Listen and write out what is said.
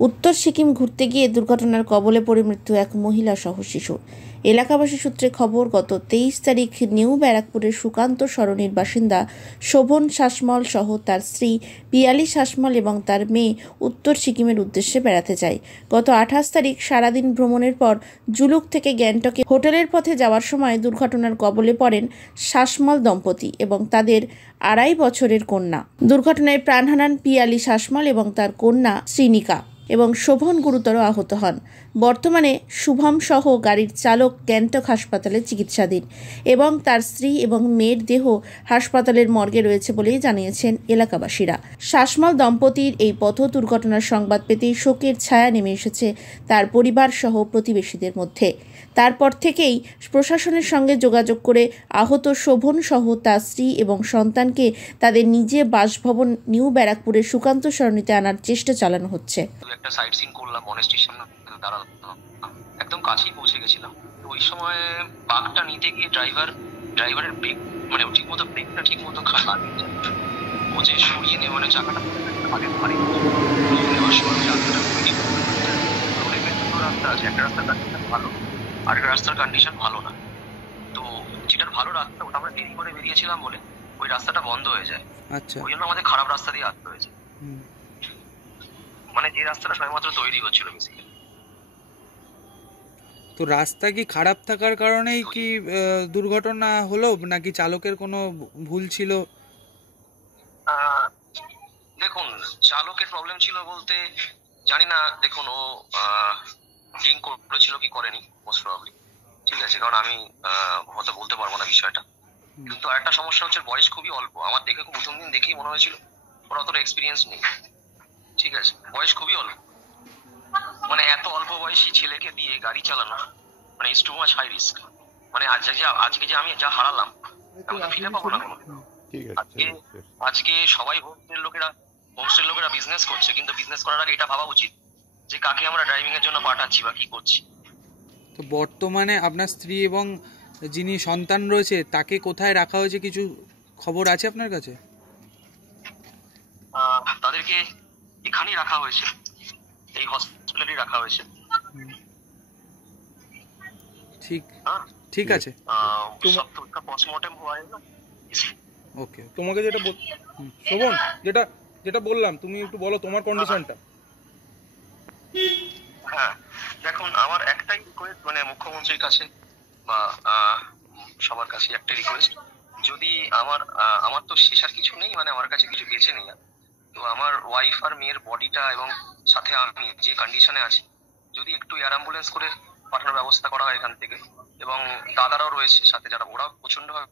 উত্তর সিকিম ঘুরতে গিয়ে দুর্ঘটনার কবলে পড়ে মৃত্যু এক মহিলা সহ শিশুর। এলাকাবাসী সূত্রে খবর, গত 23 তারিখ নিউ ব্যারাকপুরের সুকান্ত সরণির বাসিন্দা শোভন শাসমল সহ তার স্ত্রী পিয়ালি শাসমল এবং তার মেয়ে উত্তর সিকিমের উদ্দেশ্যে বেড়াতে যায়। গত 28 তারিখ সারাদিন ভ্রমণের পর জুলুক থেকে গ্যাংটকে হোটেলের পথে যাওয়ার সময় দুর্ঘটনার কবলে পড়েন শাসমল দম্পতি এবং তাদের 2.5 বছরের কন্যা। দুর্ঘটনায় প্রাণ হারান পিয়ালি শাসমল এবং তার কন্যা শ্রীনিকা এবং শোভন গুরুতর আহত হন। বর্তমানে শুভম সহ গাড়ির চালক গ্যাংটক হাসপাতালে চিকিৎসাধীন এবং তার স্ত্রী এবং মেয়ের দেহ হাসপাতালের মর্গে রয়েছে বলেই জানিয়েছেন এলাকাবাসীরা। শাসমল দম্পতির এই পথ দুর্ঘটনার সংবাদ পেতেই শোকের ছায়া নেমে এসেছে তার পরিবার সহ প্রতিবেশীদের মধ্যে। তারপর থেকেই প্রশাসনের সঙ্গে যোগাযোগ করে আহত শোভন সহ তার স্ত্রী এবং সন্তানকে তাদের নিজের বাসভবন নিউ ব্যারাকপুরের সুকান্ত সরণিতে আনার চেষ্টা চালানো হচ্ছে। একটা সাইট সিন করলাম, মনেস্ট্রির সামনে দাঁড়ালাম, একদম কাছেই পৌঁছে গেছিলাম। তো ওই সময় বাঘটা নিতে গিয়ে ড্রাইভারের ব্রেক মানে ঠিক মতো ব্রেকটা ঠিক মতো ও যে সরিয়ে নেওয়া মানে চাকাটা আগে ভারী নেওয়ার সময় রাস্তাটা রোডের দুটো রাস্তা আছে, একটা রাস্তার কন্ডিশন ভালো আর একটা রাস্তার কন্ডিশন ভালো না। তো যেটার ভালো রাস্তা ওটা আমরা দেরি করে বেরিয়েছিলাম বলে ওই রাস্তাটা বন্ধ হয়ে যায়। আচ্ছা, ওই জন্য আমাদের খারাপ রাস্তা দিয়ে আসতে হয়েছে, মানে যে রাস্তাটা সবেমাত্র তৈরি হচ্ছিল বেসিক্যালি। তো রাস্তা কি খারাপ থাকার কারণেই কি দুর্ঘটনা হলো নাকি চালকের কোনো ভুল ছিল? দেখুন, চালকের প্রবলেম ছিল বলতে জানি না। দেখুন, ও ড্রিঙ্ক করেছিল কি করেনি মোস্ট প্রবাবলি, ঠিক আছে, কারণ আমি হয়তো বলতে পারবো না বিষয়টা। কিন্তু একটা সমস্যা হচ্ছে বয়স খুবই অল্প। আমার দেখে প্রথম দিন দেখেই মনে হয়েছিল ওর অতটা এক্সপিরিয়েন্স নেই, ঠিক আছে, বয়স খুবই অল্প। মানে এত অল্প বয়সী ছেলেকে দিয়ে গাড়ি চালানো মানে is too much high risk. মানে আজকে যে আমি যা হারালাম আমি তো ফিরে পাবো না কোনো। আজকে সবাই হোমস্টের লোকেরা বিজনেস করছে, কিন্তু বিজনেস করার আগে এটা ভাবা উচিত যে কাকে আমরা ড্রাইভিং এর জন্য পাঠাচ্ছি বা কি করছি। তো বর্তমানে আপনার স্ত্রী এবং যিনি সন্তান রয়েছে তাকে কোথায় রাখা হয়েছে, কিছু খবর আছে আপনার কাছে? তাদেরকে এখানেই রাখা হয়েছে, এই হসপিটালেই রাখা হয়েছে। ঠিক আছে। পোস্টমর্টেম হওয়া না। ওকে, তোমাকে যেটা শোভন যেটা বললাম তুমি একটু বলো তোমার কন্ডিশনটা। হ্যাঁ, দেখুন, আমার একটাই রিকোয়েস্ট, মানে মুখ্যমন্ত্রীর কাছে বা সবার কাছে একটা রিকোয়েস্ট, যদি আমার তো শেষার কিছু নেই, মানে আমার কাছে কিছু বেঁচে নেই, তো আমার ওয়াইফ আর মেয়ের বডিটা এবং সাথে আমি যে কন্ডিশনে আছি, যদি একটু এয়ার অ্যাম্বুলেন্স করে পাঠানোর ব্যবস্থা করা হয় এখান থেকে, এবং দাদারাও রয়েছে সাথে যারা ওরাও প্রচন্ড ভাবে